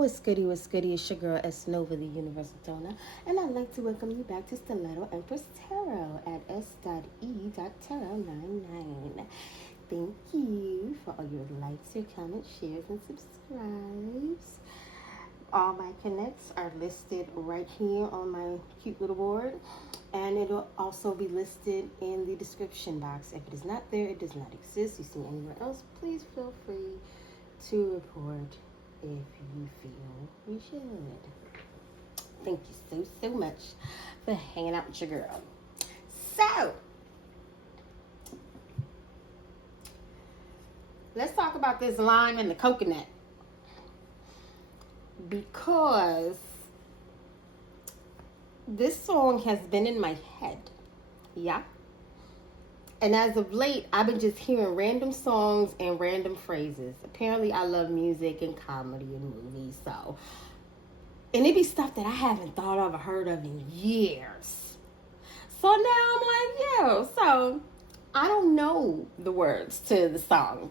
What's goody, what's goody? It's your girl, S. Nova, the Universal Donor, and I'd like to welcome you back to Stiletto Empress Tarot at s.e.tarot99. Thank you for all your likes, your comments, shares, and subscribes. All my connects are listed right here on my cute little board, and it'll also be listed in the description box. If it is not there, it does not exist. You see anywhere else, please feel free to report if you feel you should. Thank you so much for hanging out with your girl. So, let's talk about this lime and the coconut. Because this song has been in my head. Yeah. And as of late, I've been just hearing random songs and random phrases. Apparently, I love music and comedy and movies, so. And it be stuff that I haven't thought of or heard of in years. So now I'm like, yo, so I don't know the words to the song.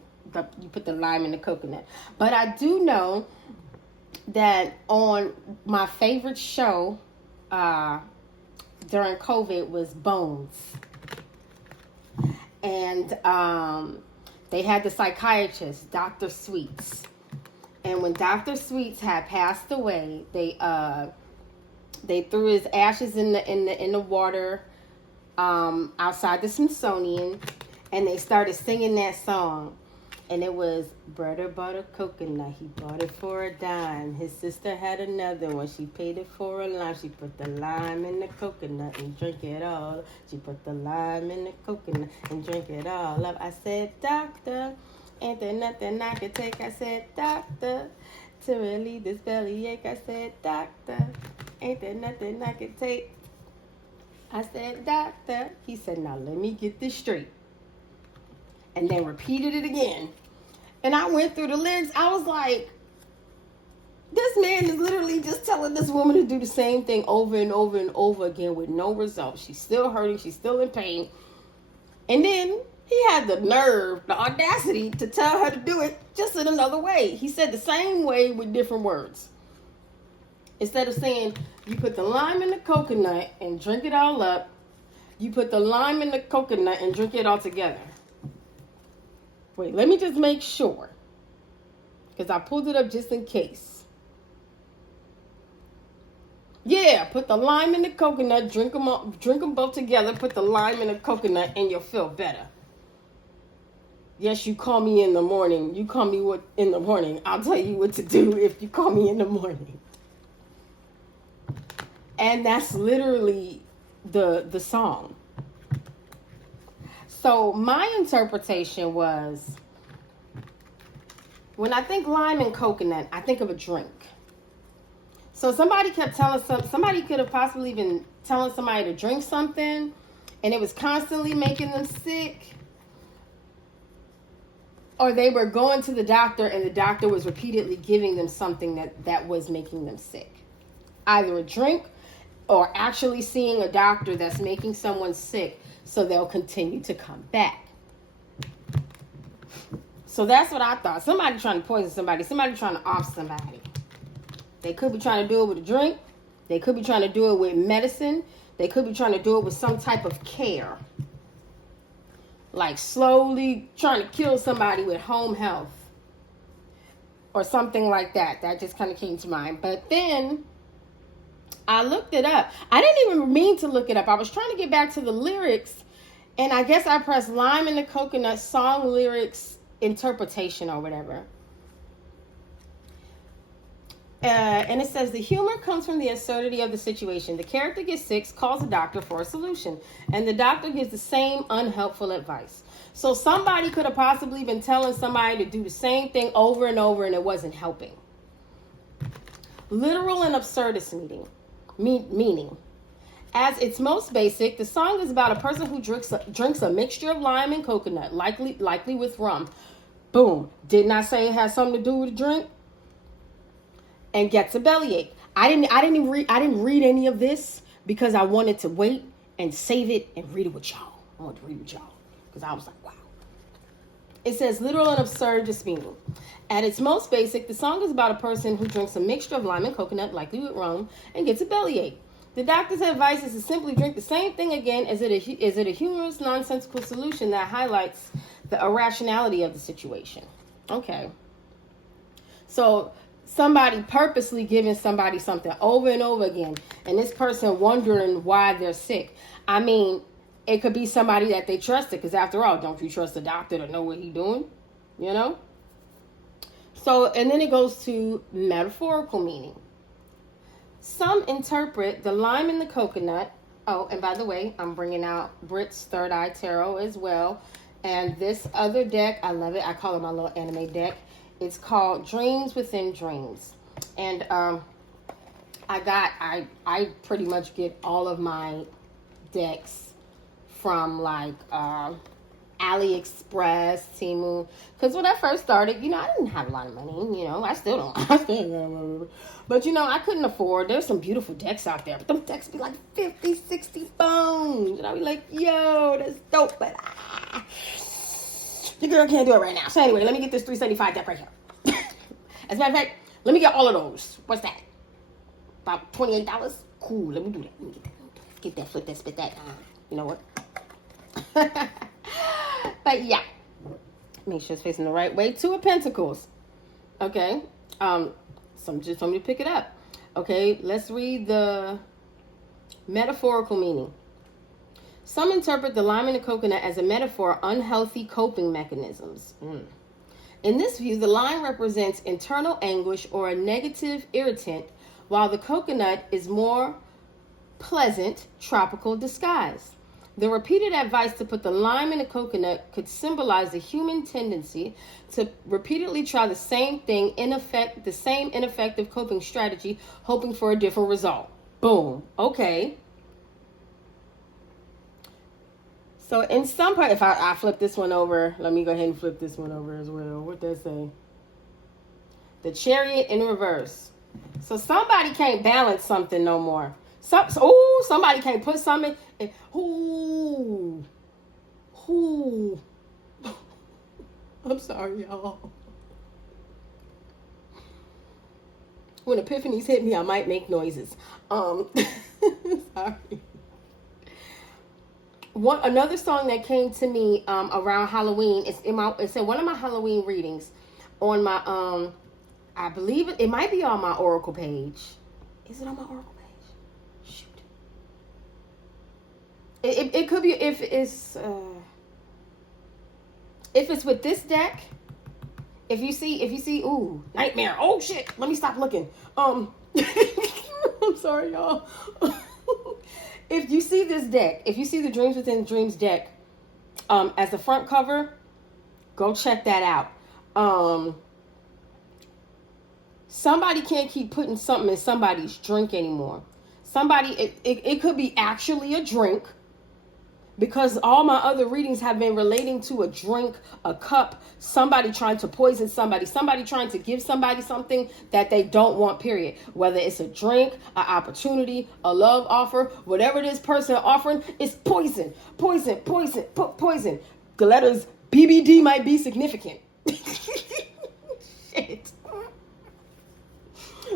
You put the lime in the coconut. But I do know that on my favorite show during COVID was Bones. And they had the psychiatrist, Dr. Sweets. And when Dr. Sweets had passed away, they threw his ashes in the water outside the Smithsonian, and they started singing that song. And it was Brother bought a coconut. He bought it for a dime. His sister had another one. She paid it for a lime. She put the lime in the coconut and drank it all. She put the lime in the coconut and drank it all up. I said, doctor, ain't there nothing I could take? I said, doctor, to relieve this bellyache. I said, doctor, ain't there nothing I could take? I said, doctor. He said, now let me get this straight. And then repeated it again. And I went through the lyrics. I was like, this man is literally just telling this woman to do the same thing over and over and over again with no results. She's still hurting. She's still in pain. And then he had the nerve, the audacity to tell her to do it just in another way. He said the same way with different words. Instead of saying, you put the lime in the coconut and drink it all up, you put the lime in the coconut and drink it all together. Wait, let me just make sure, because I pulled it up just in case. Yeah, put the lime in the coconut, drink them both together, put the lime in the coconut, and you'll feel better. Yes, you call me in the morning. You call me what in the morning. I'll tell you what to do if you call me in the morning. And that's literally the song. So my interpretation was, when I think lime and coconut, I think of a drink. So somebody kept telling somebody could have possibly been telling somebody to drink something, and it was constantly making them sick. Or they were going to the doctor, and the doctor was repeatedly giving them something that was making them sick. Either a drink or actually seeing a doctor that's making someone sick, so they'll continue to come back. So that's what I thought. Somebody trying to poison somebody. Somebody trying to off somebody. They could be trying to do it with a drink. They could be trying to do it with medicine. They could be trying to do it with some type of care. Like slowly trying to kill somebody with home health. Or something like that. That just kind of came to mind. But then I looked it up. I didn't even mean to look it up. I was trying to get back to the lyrics, and I guess I pressed lime in the coconut song lyrics interpretation or whatever. And it says, the humor comes from the absurdity of the situation. The character gets sick, calls the doctor for a solution, and the doctor gives the same unhelpful advice. So somebody could have possibly been telling somebody to do the same thing over and over, and it wasn't helping. Literal and absurdist meaning. As its most basic, the song is about a person who drinks a mixture of lime and coconut, likely with rum. Boom. Didn't I say it has something to do with a drink? And gets a bellyache. I didn't read any of this because I wanted to wait and save it and read it with y'all. I wanted to read it with y'all because I was like, wow. It says literal and absurd just meaning. At its most basic, the song is about a person who drinks a mixture of lime and coconut, likely with rum, and gets a bellyache. The doctor's advice is to simply drink the same thing again. Is it a humorous, nonsensical solution that highlights the irrationality of the situation? Okay. So somebody purposely giving somebody something over and over again, and this person wondering why they're sick. I mean, it could be somebody that they trusted, because after all, don't you trust the doctor to know what he's doing? You know? So, and then it goes to metaphorical meaning. Some interpret the lime and the coconut. Oh, and by the way, I'm bringing out Brit's Third Eye Tarot as well. And this other deck, I love it. I call it my little anime deck. It's called Dreams Within Dreams. And I pretty much get all of my decks from like AliExpress, Temu. Because when I first started, you know, I didn't have a lot of money. You know, I still don't. But, you know, I couldn't afford. There's some beautiful decks out there. But them decks be like 50, 60 phones. And I'll be like, yo, that's dope. But the girl can't do it right now. So anyway, let me get this $375 deck right here. As a matter of fact, let me get all of those. What's that? About $28? Cool, let me do that. Let me get that, flip that, spit that. You know what? But yeah. Make sure it's facing the right way. Two of Pentacles. Okay. Some just told me to pick it up. Okay, let's read the metaphorical meaning. Some interpret the lime and the coconut as a metaphor of unhealthy coping mechanisms. In this view, the lime represents internal anguish or a negative irritant, while the coconut is more pleasant, tropical disguise. The repeated advice to put the lime in the coconut could symbolize the human tendency to repeatedly try the same thing, the same ineffective coping strategy, hoping for a different result. Boom. Okay. So in some part, if I flip this one over, let me go ahead and flip this one over as well. What does that say? The Chariot in reverse. So somebody can't balance something no more. Somebody can't put something in. I'm sorry, y'all. When epiphanies hit me, I might make noises. Sorry. Another song that came to me around Halloween, it's in one of my Halloween readings on my I believe it might be on my Oracle page. Is it on my Oracle page? Shoot. It could be if it's with this deck. If you see, ooh, nightmare. Oh shit! Let me stop looking. I'm sorry, y'all. If you see this deck, if you see the Dreams Within Dreams deck as the front cover, go check that out. Somebody can't keep putting something in somebody's drink anymore. It could be actually a drink, because all my other readings have been relating to a drink, a cup, somebody trying to poison somebody trying to give somebody something that they don't want, period. Whether it's a drink, an opportunity, a love offer, whatever this person offering, it's poison. The letters BBD might be significant. Shit.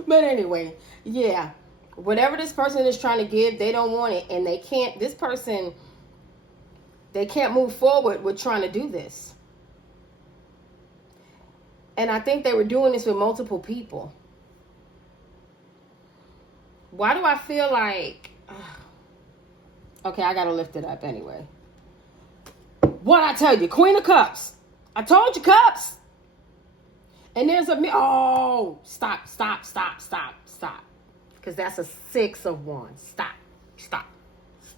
But anyway, yeah. Whatever this person is trying to give, they don't want it. And they can't move forward with trying to do this. And I think they were doing this with multiple people. Why do I feel like... Okay, I gotta lift it up anyway. What I tell you? Queen of Cups. I told you, Cups. And there's stop. Because that's a 6 of Wands. Stop.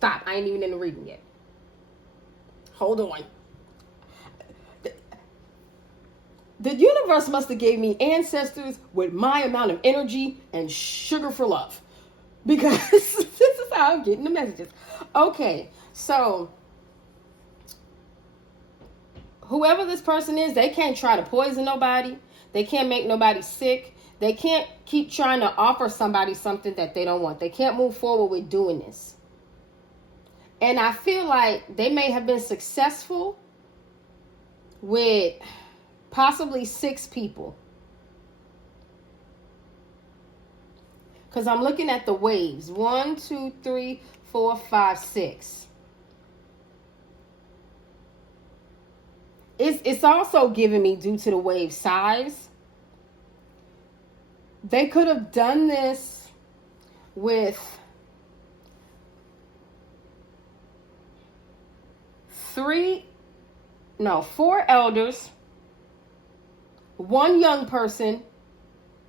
I ain't even in the reading yet. Hold on. The universe must have gave me ancestors with my amount of energy and sugar for love. Because this is how I'm getting the messages. Okay, so whoever this person is, they can't try to poison nobody. They can't make nobody sick. They can't keep trying to offer somebody something that they don't want. They can't move forward with doing this. And I feel like they may have been successful with possibly 6 people. Because I'm looking at the waves. 1, 2, 3, 4, 5, 6. It's also giving me, due to the wave size, they could have done this with 4 elders, 1 young person,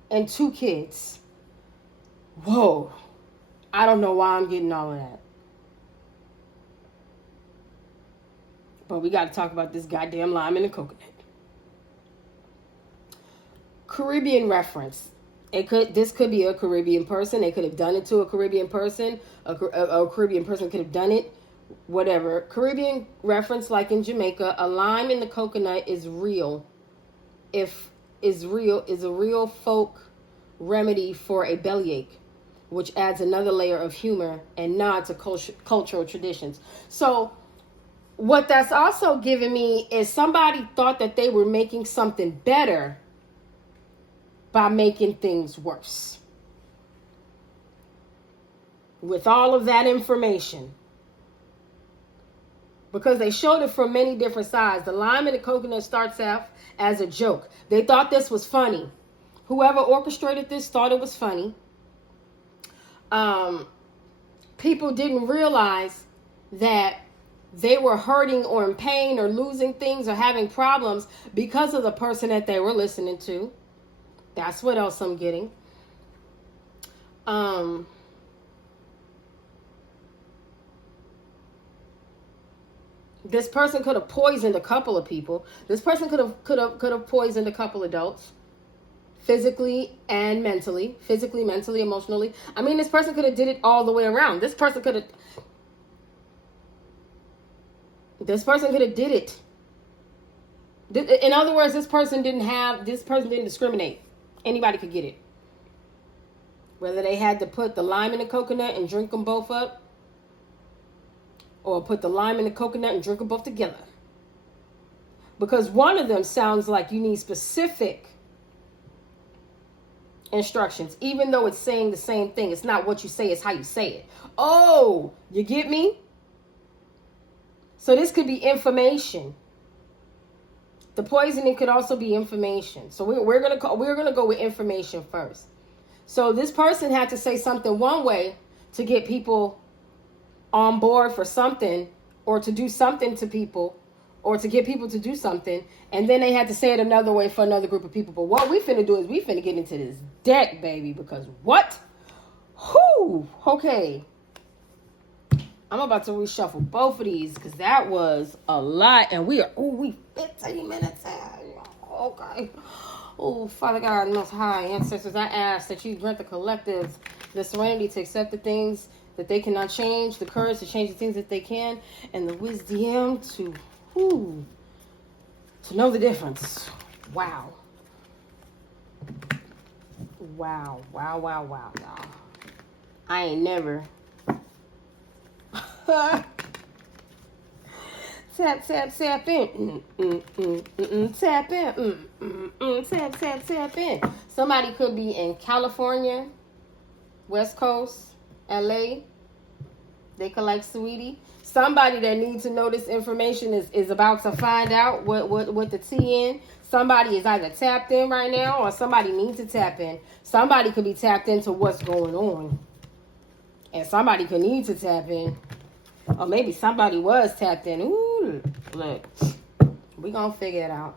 and 2 kids. Whoa. I don't know why I'm getting all of that. But we got to talk about this goddamn lime in the coconut. Caribbean reference. This could be a Caribbean person. They could have done it to a Caribbean person. A Caribbean person could have done it. Whatever. Caribbean reference, like in Jamaica, a lime in the coconut is real. Is a real folk remedy for a bellyache, which adds another layer of humor and nod to cultural traditions. So what that's also giving me is somebody thought that they were making something better by making things worse. With all of that information. Because they showed it from many different sides. The lime and the coconut starts off as a joke. They thought this was funny. Whoever orchestrated this thought it was funny. People didn't realize that they were hurting or in pain or losing things or having problems because of the person that they were listening to. That's what else I'm getting. This person could have poisoned a couple of people. This person could have poisoned a couple adults. Physically and mentally. Physically, mentally, emotionally. I mean, this person could have did it all the way around. This person could have did it. In other words, this person didn't discriminate. Anybody could get it. Whether they had to put the lime in the coconut and drink them both up, or put the lime in the coconut and drink them both together. Because one of them sounds like you need specific instructions, even though it's saying the same thing. It's not what you say, it's how you say it. Oh, you get me? So this could be information. The poisoning could also be information. So we're gonna go with information first. So this person had to say something one way to get people on board for something, or to do something to people, or to get people to do something, and then they had to say it another way for another group of people. But what we finna do is we finna get into this deck, baby, because what? Whoo! Okay. I'm about to reshuffle both of these because that was a lot, and we 15 minutes in. Okay. Oh, Father God, Most High, ancestors, I ask that you grant the collectives the serenity to accept the things that they cannot change, the courage to change the things that they can, and the wisdom to know the difference. Wow. Wow, y'all. I ain't never. Tap in. Tap in. Tap in. Somebody could be in California, West Coast, LA. They could like Sweetie. Somebody that needs to know this information is about to find out what the tea in. Somebody is either tapped in right now, or somebody needs to tap in. Somebody could be tapped into what's going on, and somebody could need to tap in. Or maybe somebody was tapped in. Ooh, look. We gonna figure it out.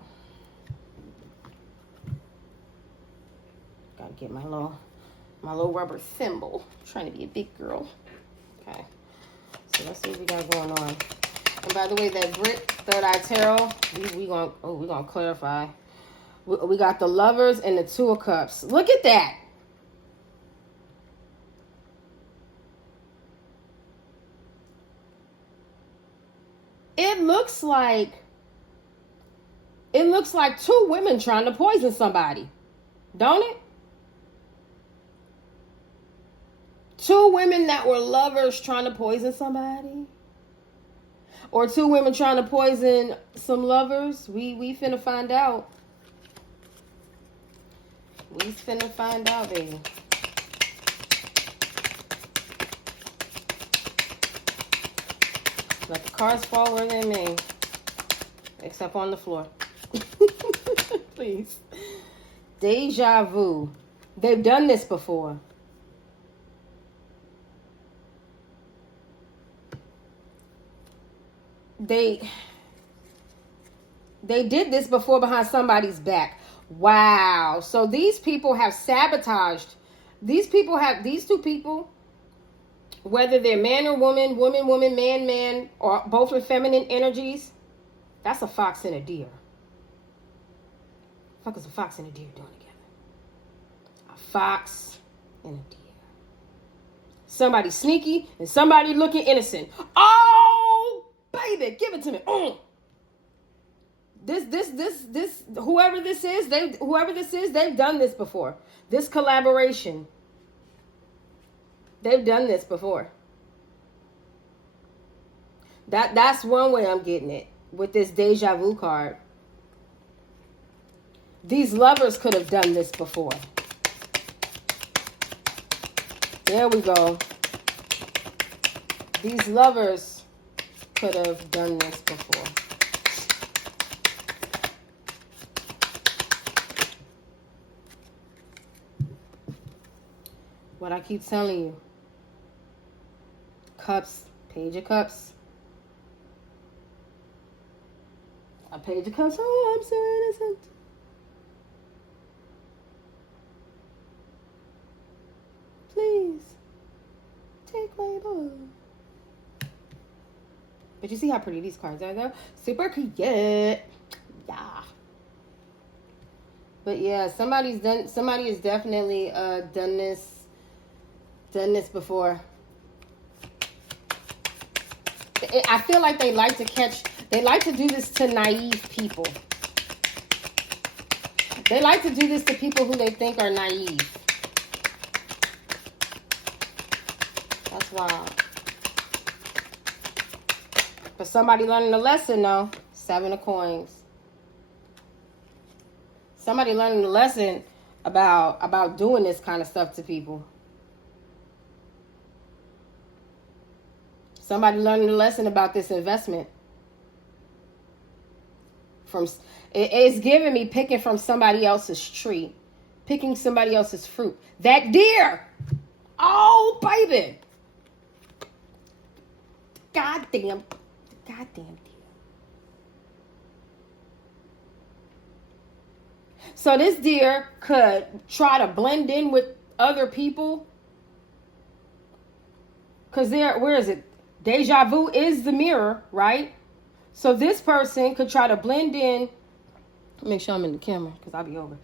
Gotta get my little rubber thimble. I'm trying to be a big girl. Okay. So let's see what we got going on. And by the way, that Brit Third Eye Tarot, we gonna clarify. We got the Lovers and the Two of Cups. Look at that. It looks like 2 women trying to poison somebody, don't it? 2 women that were lovers trying to poison somebody. Or two women trying to poison some lovers. We finna find out. We finna find out, baby. Let the cards fall where they may. Except on the floor. Please. Deja vu. They've done this before. They did this before behind somebody's back. Wow. So these people have sabotaged. These two people, whether they're man or woman, woman, man, or both with feminine energies, that's a fox and a deer. What the fuck is a fox and a deer doing together? A fox and a deer. Somebody sneaky and somebody looking innocent. Oh, baby, give it to me. This, whoever this is, they've done this before. This collaboration. They've done this before. That's one way I'm getting it with this deja vu card. These lovers could have done this before. There we go. These lovers could have done this before. What I keep telling you. Cups, Page of Cups. A Page of Cups. Oh, I'm so innocent. Please, take my love. But you see how pretty these cards are, though? Super cute. Yeah. But yeah, somebody has definitely done this before. I feel like they like to do this to naive people. They like to do this to people who they think are naive. That's wild. But somebody learning a lesson, though. 7 of Coins. Somebody learning a lesson about doing this kind of stuff to people. Somebody learning a lesson about this investment. It's giving me picking from somebody else's tree. Picking somebody else's fruit. That deer. Oh, baby. Goddamn deer. So this deer could try to blend in with other people. Because where is it? Deja vu is the mirror, right? So this person could try to blend in. Make sure I'm in the camera because I'll be over.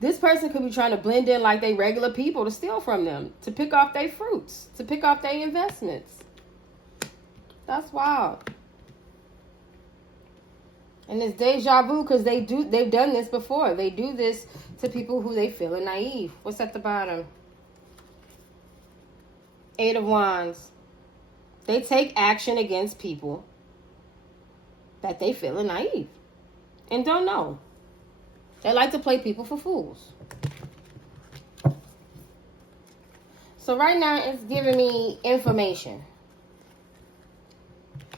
This person could be trying to blend in like they regular people to steal from them, to pick off their fruits, to pick off their investments. That's wild. And it's deja vu because they've done this before. They do this to people who they feel are naive. What's at the bottom? 8 of Wands. They take action against people that they feel are naive and don't know. They like to play people for fools. So right now it's giving me information.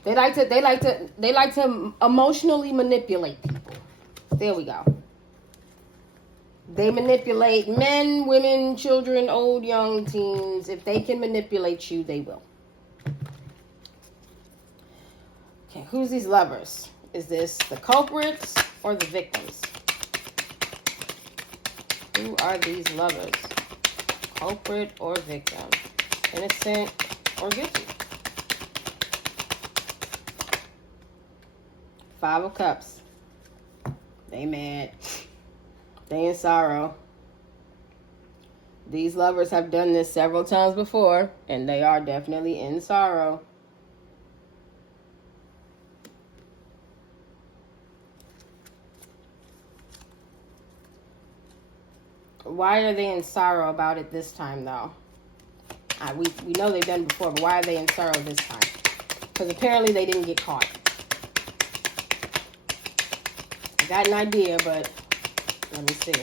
They like to emotionally manipulate people. There we go. They manipulate men, women, children, old, young, teens. If they can manipulate you, they will. Okay, who's these lovers? Is this the culprits or the victims? Who are these lovers? Culprit or victim? Innocent or guilty? 5 of Cups. They mad. They in sorrow. These lovers have done this several times before, and they are definitely in sorrow. Why are they in sorrow about it this time, though? We know they've done it before, but why are they in sorrow this time? Because apparently they didn't get caught. I got an idea, but let me see.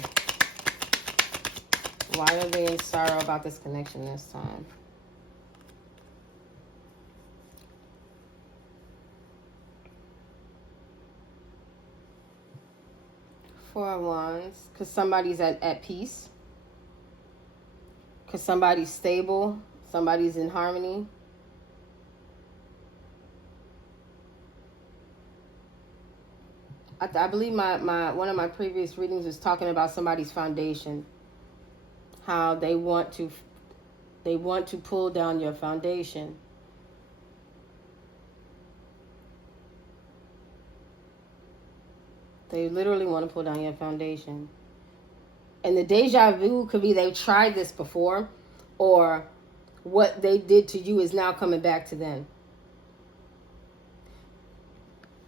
Why are they in sorrow about this connection this time? Four of Wands. Because somebody's at peace. Because somebody's stable. Somebody's in harmony. I believe my one of my previous readings was talking about somebody's foundation. How they want to pull down your foundation. They literally want to pull down your foundation. And the deja vu could be they've tried this before, or what they did to you is now coming back to them.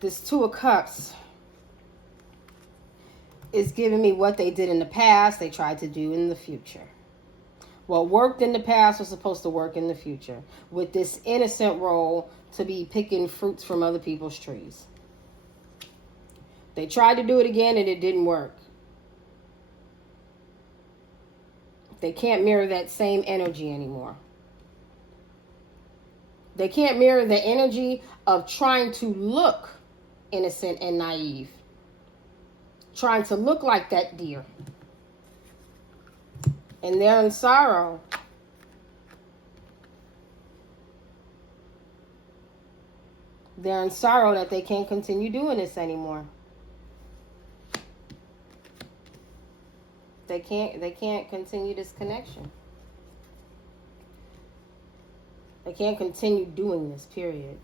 This Two of Cups is giving me what they did in the past, they tried to do in the future. What worked in the past was supposed to work in the future. With this innocent role to be picking fruits from other people's trees. They tried to do it again and it didn't work. They can't mirror that same energy anymore. They can't mirror the energy of trying to look innocent and naive. Trying to look like that deer. And they're in sorrow. They're in sorrow that they can't continue doing this anymore. They can't continue this connection. They can't continue doing this, period.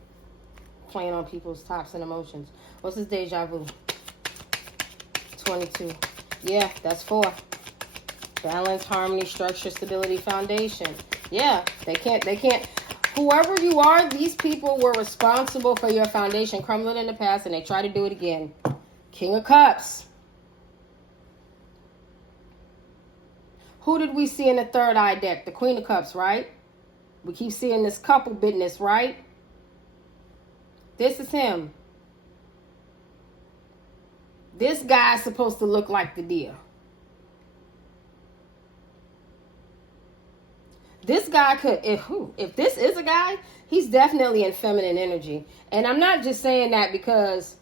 Playing on people's tops and emotions. What's this deja vu? 22. Yeah, that's 4. Balance, harmony, structure, stability, foundation. Yeah, they can't. Whoever you are, these people were responsible for your foundation crumbling in the past, and they try to do it again. King of Cups. Who did we see in the third eye deck? The Queen of Cups, right? We keep seeing this couple business, right? This is him. This guy's supposed to look like the deer. This guy could, if this is a guy, he's definitely in feminine energy. And I'm not just saying that because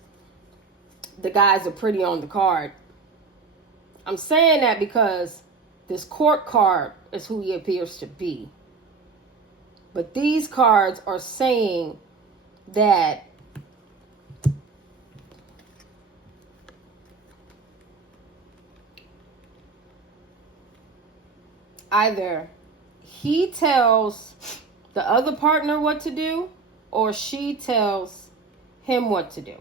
the guys are pretty on the card. I'm saying that because this Court card is who he appears to be. But these cards are saying that either he tells the other partner what to do, or she tells him what to do.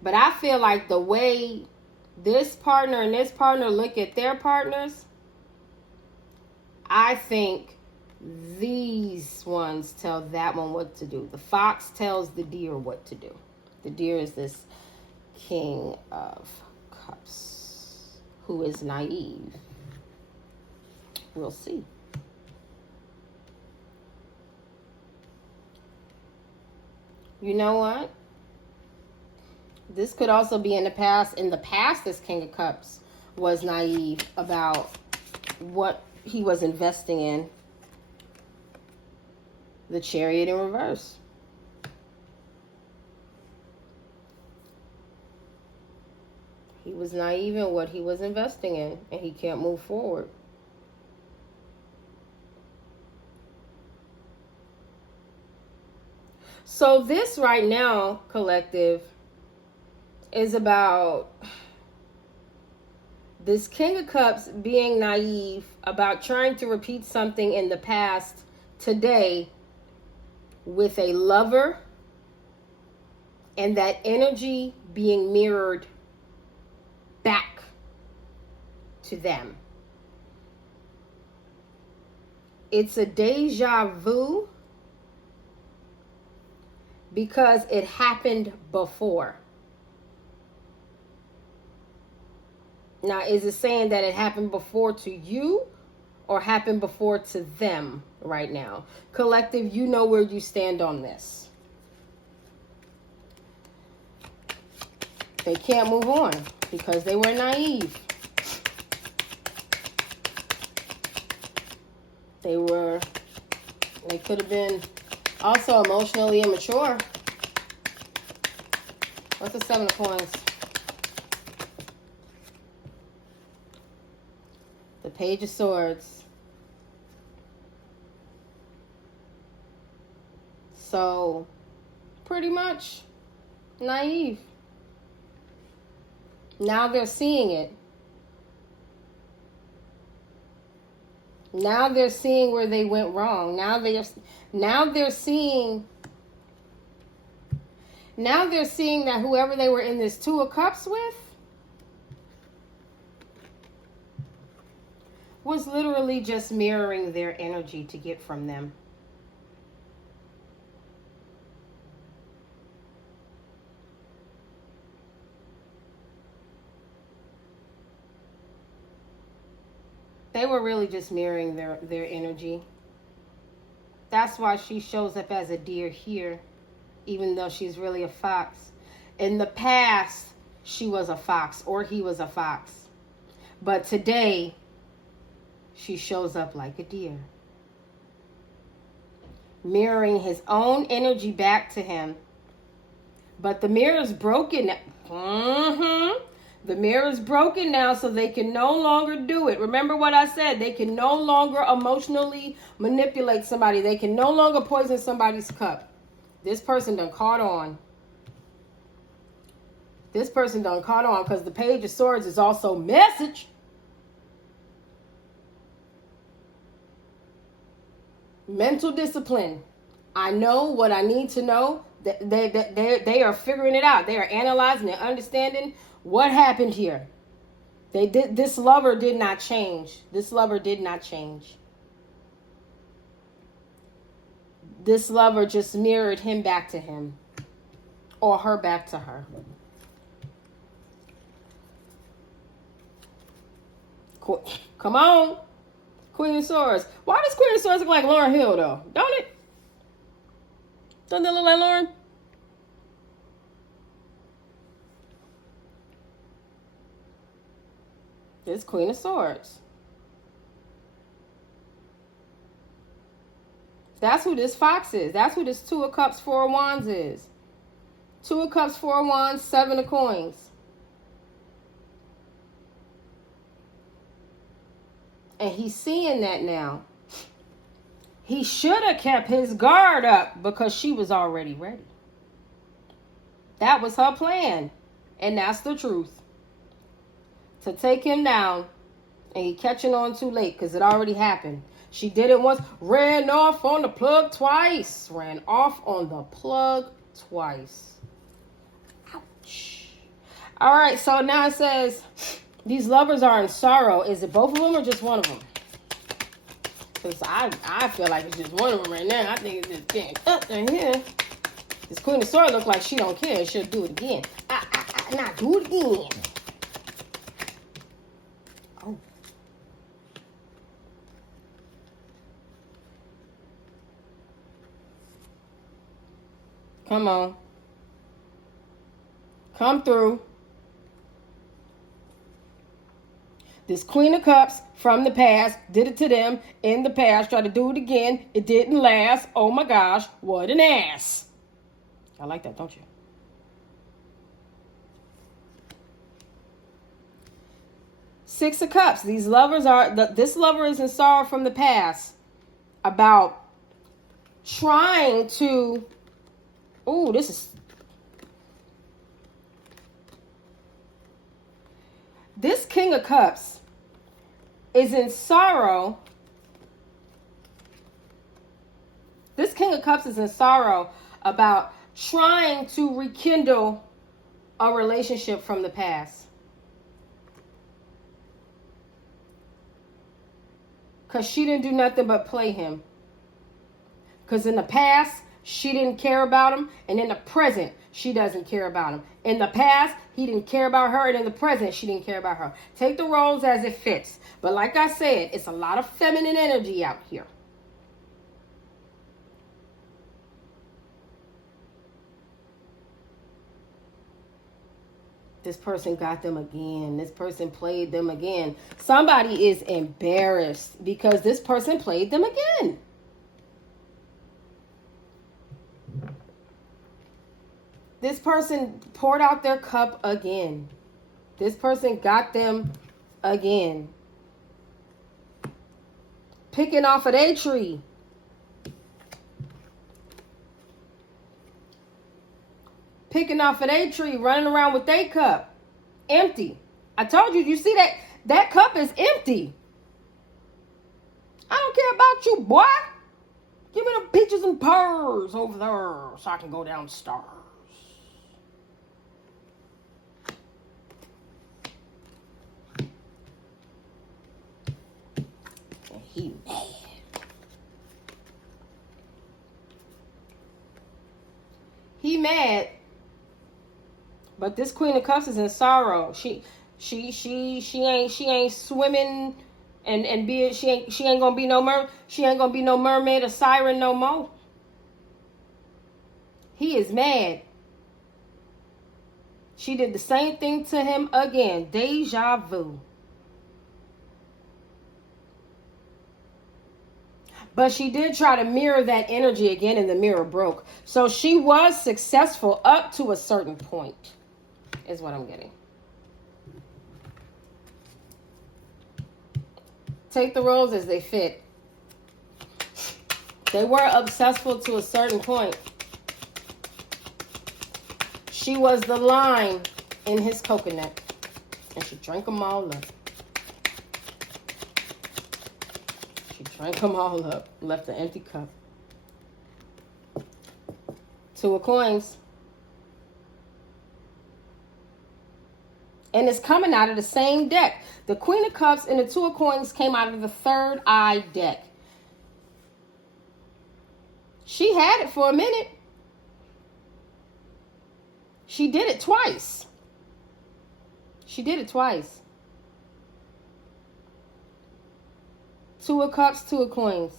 But I feel like the way this partner and this partner look at their partners, I think these ones tell that one what to do. The fox tells the deer what to do. The deer is this King of Cups, who is naive. We'll see. You know what? This could also be in the past. In the past, this King of Cups was naive about what he was investing in. The Chariot in reverse. He was naive in what he was investing in, and he can't move forward. So this right now, collective, is about this King of Cups being naive about trying to repeat something in the past today with a lover, and that energy being mirrored back to them. It's a deja vu because it happened before. Now, is it saying that it happened before to you or happened before to them right now? Collective, you know where you stand on this. They can't move on because they were naive. They could have been also emotionally immature. What's the 7 of coins? The Page of Swords. So, pretty much naive. Now they're seeing it. Now they're seeing where they went wrong. Now they're seeing that whoever they were in this 2 of Cups with was literally just mirroring their energy to get from them. They were really just mirroring their energy. That's why she shows up as a deer here, even though she's really a fox. In the past, she was a fox, or he was a fox. But today, she shows up like a deer, mirroring his own energy back to him. But the mirror's broken. The mirror's broken now, so they can no longer do it. Remember what I said. They can no longer emotionally manipulate somebody. They can no longer poison somebody's cup. This person done caught on. This person done caught on, because the Page of Swords is also message. Mental discipline. I know what I need to know. They are figuring it out. They are analyzing and understanding what happened here. This lover did not change. This lover did not change. This lover just mirrored him back to him, or her back to her. Come on. Queen of Swords. Why does Queen of Swords look like Lauryn Hill, though? Don't it? Doesn't that look like Lauryn? It's Queen of Swords. That's who this fox is. That's who this 2 of Cups, 4 of Wands is. 2 of Cups, 4 of Wands, 7 of Coins. And he's seeing that now. He should have kept his guard up because she was already ready. That was her plan. And that's the truth. To take him down, and he catching on too late because it already happened. She did it once, ran off on the plug twice. Ran off on the plug twice. Ouch. All right, so now it says these lovers are in sorrow. Is it both of them or just one of them? Because I feel like it's just one of them right now. I think it's just getting up in here. This Queen of Swords looks like she don't care. She'll do it again. Not do it again. Oh. Come on. Come through. This Queen of Cups from the past did it to them in the past. Tried to do it again. It didn't last. Oh my gosh. What an ass. I like that, don't you? Six of Cups. These lovers this lover is in sorrow from the past about trying to. Ooh, this King of Cups is in sorrow. This King of Cups is in sorrow about trying to rekindle a relationship from the past. Because she didn't do nothing but play him. Because in the past, she didn't care about him. And in the present, she doesn't care about him. In the past, he didn't care about her. And in the present, she didn't care about her. Take the roles as it fits. But like I said, it's a lot of feminine energy out here. This person got them again. This person played them again. Somebody is embarrassed because this person played them again. This person poured out their cup again. This person got them again. Picking off of their tree. Picking off of their tree, running around with their cup. Empty. I told you see that? That cup is empty. I don't care about you, boy. Give me the peaches and pears over there so I can go downstairs. And he mad. He mad. But this Queen of Cups is in sorrow. She ain't swimming and be she ain't gonna be no mermaid or siren no more. He is mad. She did the same thing to him again. Deja vu. But she did try to mirror that energy again and the mirror broke. So she was successful up to a certain point. Is what I'm getting. Take the roles as they fit. They were obsessful to a certain point. She was the lime in his coconut. And she drank them all up. She drank them all up. Left an empty cup. Two of coins. And it's coming out of the same deck. The Queen of Cups and the Two of Coins came out of the third eye deck. She had it for a minute. She did it twice. She did it twice. Two of Cups, Two of Coins.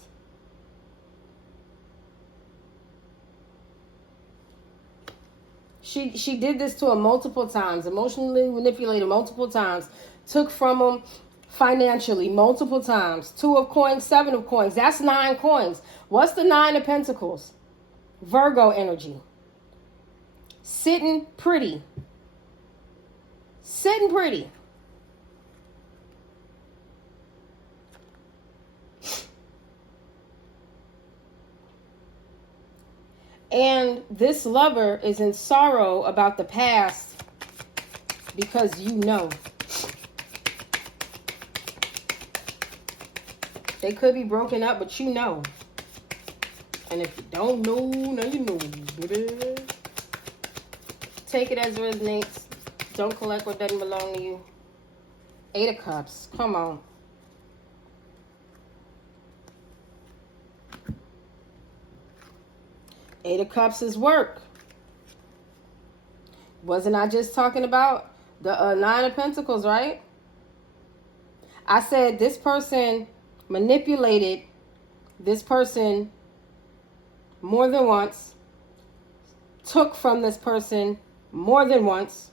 She did this to him multiple times, emotionally manipulated multiple times, took from him financially multiple times. Two of Coins, Seven of Coins. That's 9 coins. What's the 9 of Pentacles? Virgo energy. Sitting pretty. Sitting pretty. And this lover is in sorrow about the past because you know. They could be broken up, but you know. And if you don't know, now you know. Take it as it resonates. Don't collect what doesn't belong to you. 8 of Cups. Come on. Eight of Cups is work. Wasn't I just talking about the 9 of Pentacles, right? I said this person manipulated this person more than once, took from this person more than once.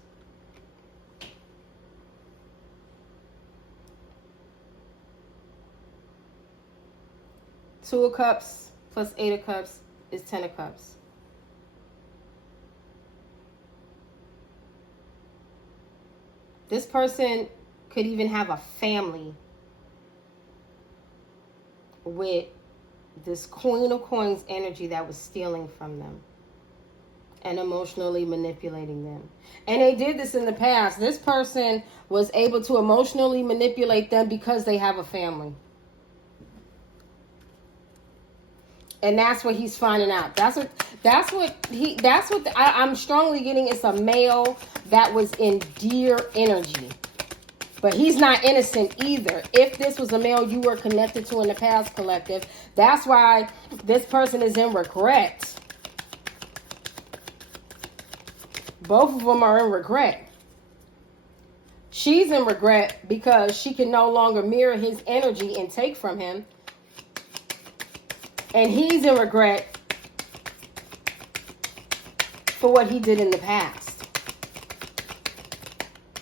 Two of Cups plus 8 of Cups is 10 of Cups. This person could even have a family with this Queen of Coins energy that was stealing from them and emotionally manipulating them. And they did this in the past. This person was able to emotionally manipulate them because they have a family. And that's what he's finding out. I'm strongly getting. It's a male that was in deer energy. But he's not innocent either. If this was a male you were connected to in the past, collective, that's why this person is in regret. Both of them are in regret. She's in regret because she can no longer mirror his energy and take from him. And he's in regret for what he did in the past.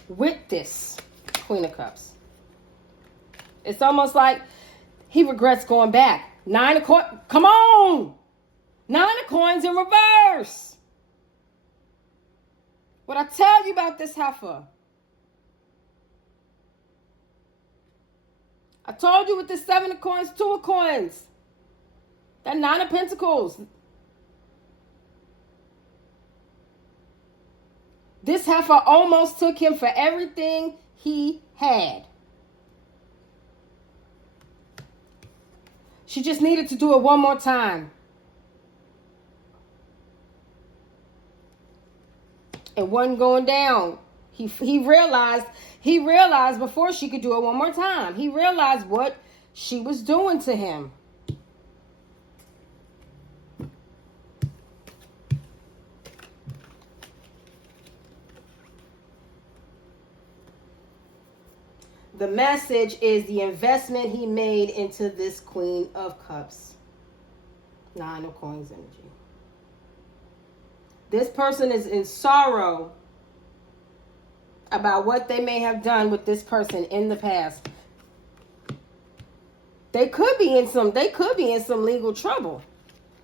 with this Queen of Cups. It's almost like he regrets going back. 9 of coins. Come on. 9 of coins in reverse. What I tell you about this heifer? I told you with the 7 of coins, 2 of coins. That 9 of pentacles. This heifer almost took him for everything he had. She just needed to do it one more time. It wasn't going down. He realized before she could do it one more time. He realized what she was doing to him. The message is the investment he made into this Queen of Cups. 9 of coins energy. This person is in sorrow about what they may have done with this person in the past. They could be in some legal trouble.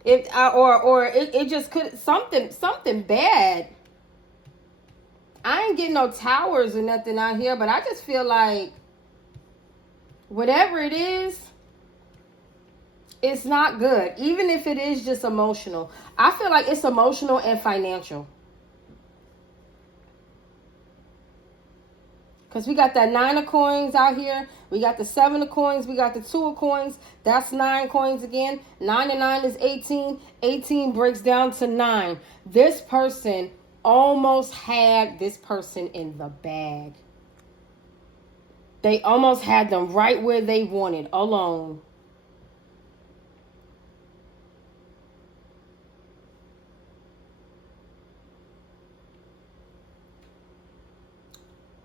It just could something bad. I ain't getting no towers or nothing out here, but I just feel like whatever it is, it's not good. Even if it is just emotional. I feel like it's emotional and financial. Because we got that 9 of coins out here. We got the 7 of coins. We got the 2 of coins. That's 9 coins again. 9 and 9 is 18. 18 breaks down to 9. This person almost had this person in the bag. They almost had them right where they wanted, alone.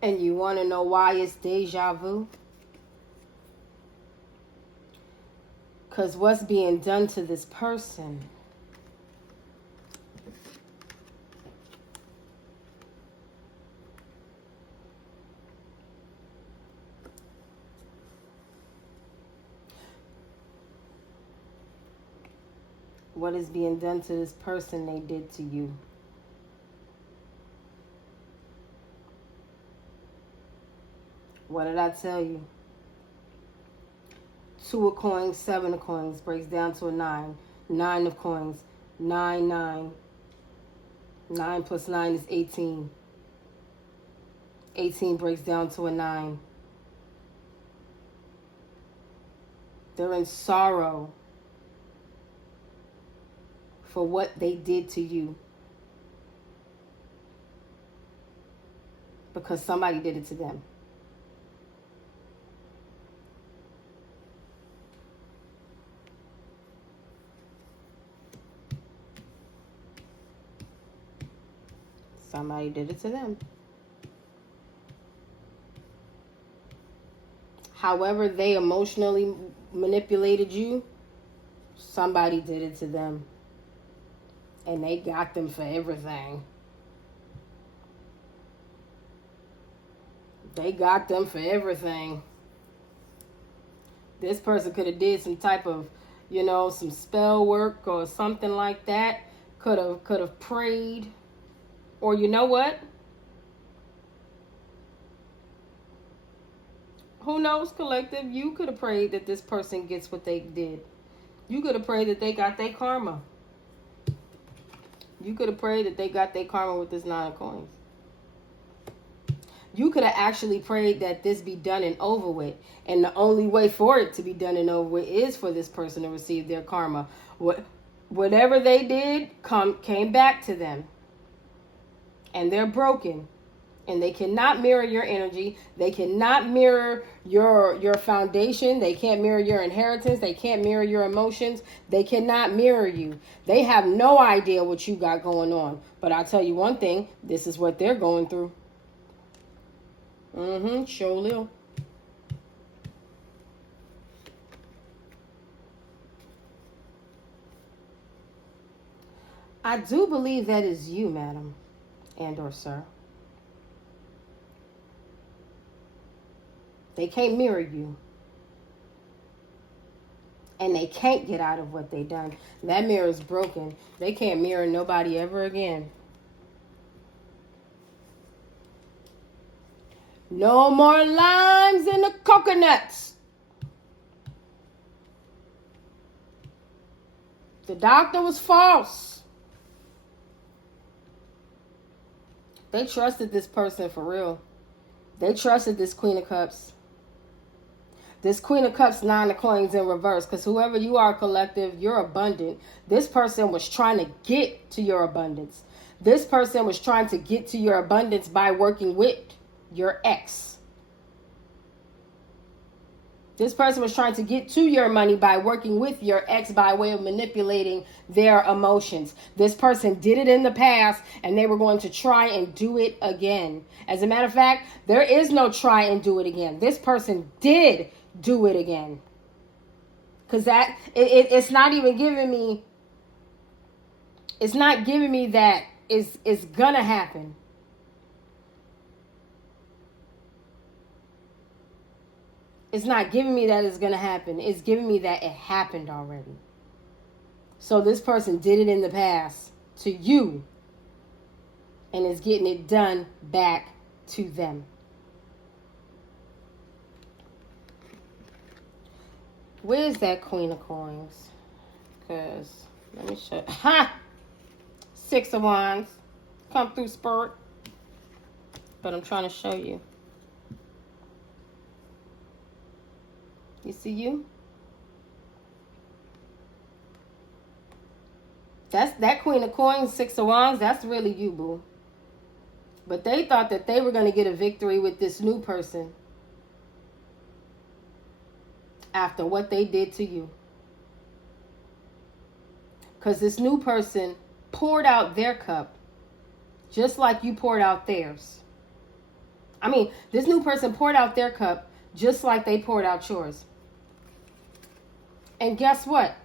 And you want to know why it's deja vu? Because what's being done to this person what is being done to this person they did to you. What did I tell you? 2 of coins, 7 of coins breaks down to a 9. 9 of coins, 9, 9. 9 plus 9 is 18. 18 breaks down to a 9. They're in sorrow for what they did to you. Because somebody did it to them. Somebody did it to them. However they emotionally manipulated you, somebody did it to them. And they got them for everything. They got them for everything. This person could have did some type of, some spell work or something like that. Could have prayed. Or you know what? Who knows, collective? You could have prayed that this person gets what they did. You could have prayed that they got their karma. You could have prayed that they got their karma with this 9 of coins. You could have actually prayed that this be done and over with. And the only way for it to be done and over with is for this person to receive their karma. Whatever they did came back to them. And they're broken. And they cannot mirror your energy. They cannot mirror your foundation. They can't mirror your inheritance. They can't mirror your emotions. They cannot mirror you. They have no idea what you got going on. But I'll tell you one thing. This is what they're going through. Sure will. I do believe that is you, madam and or sir. They can't mirror you. And they can't get out of what they done. That mirror is broken. They can't mirror nobody ever again. No more limes in the coconuts. The doctor was false. They trusted this person for real. They trusted this Queen of Cups. This Queen of Cups, 9 of coins in reverse. Because whoever you are, collective, you're abundant. This person was trying to get to your abundance. This person was trying to get to your abundance by working with your ex. This person was trying to get to your money by working with your ex by way of manipulating their emotions. This person did it in the past and they were going to try and do it again. As a matter of fact, there is no try and do it again. This person did do it again. Because it's not even giving me, it's not giving me that it's gonna happen. It's not giving me that it's going to happen. It's giving me that it happened already. So this person did it in the past to you and is getting it done back to them. Where's that Queen of Coins? Because, let me show. Ha! 6 of Wands. Come through, Spirit. But I'm trying to show you. You see you? That's that Queen of Coins, 6 of Wands. That's really you, boo. But they thought that they were going to get a victory with this new person after what they did to you. Because this new person poured out their cup just like you poured out theirs. I mean, this new person poured out their cup just like they poured out yours. And guess what?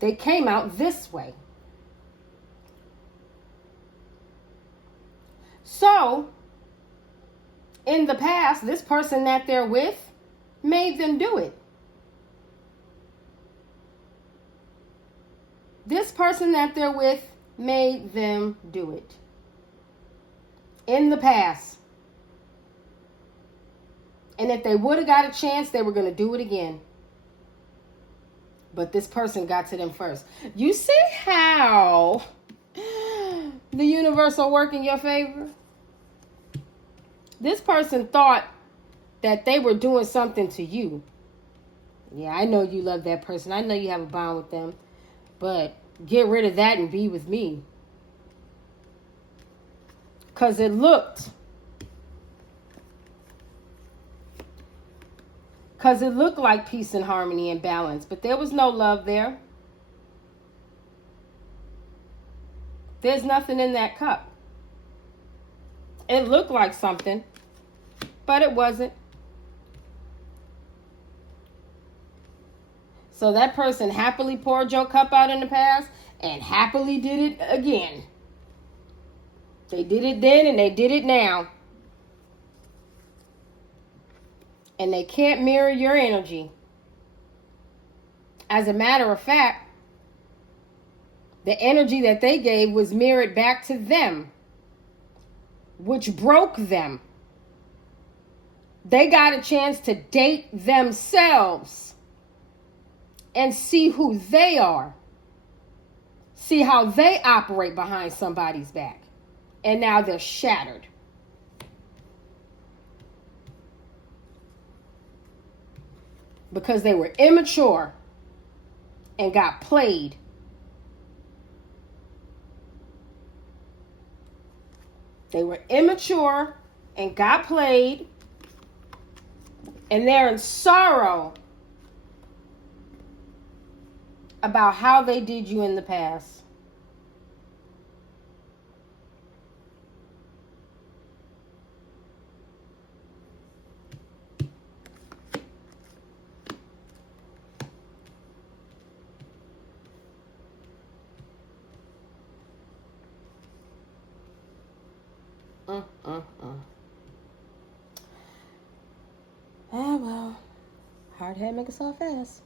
They came out this way. So, in the past, this person that they're with made them do it. This person that they're with made them do it. In the past. And if they would have got a chance, they were going to do it again. But this person got to them first. You see how the universe will work in your favor? This person thought that they were doing something to you. Yeah, I know you love that person. I know you have a bond with them. But get rid of that and be with me. Because it looked like peace and harmony and balance, but there was no love there. There's nothing in that cup. It looked like something, but it wasn't. So that person happily poured your cup out in the past and happily did it again. They did it then and they did it now. And they can't mirror your energy. As a matter of fact, the energy that they gave was mirrored back to them, which broke them. They got a chance to date themselves and see who they are. See how they operate behind somebody's back. And now they're shattered. Because they were immature and got played. They were immature and got played. And they're in sorrow about how they did you in the past. Ah, well, hard head make it soft fast.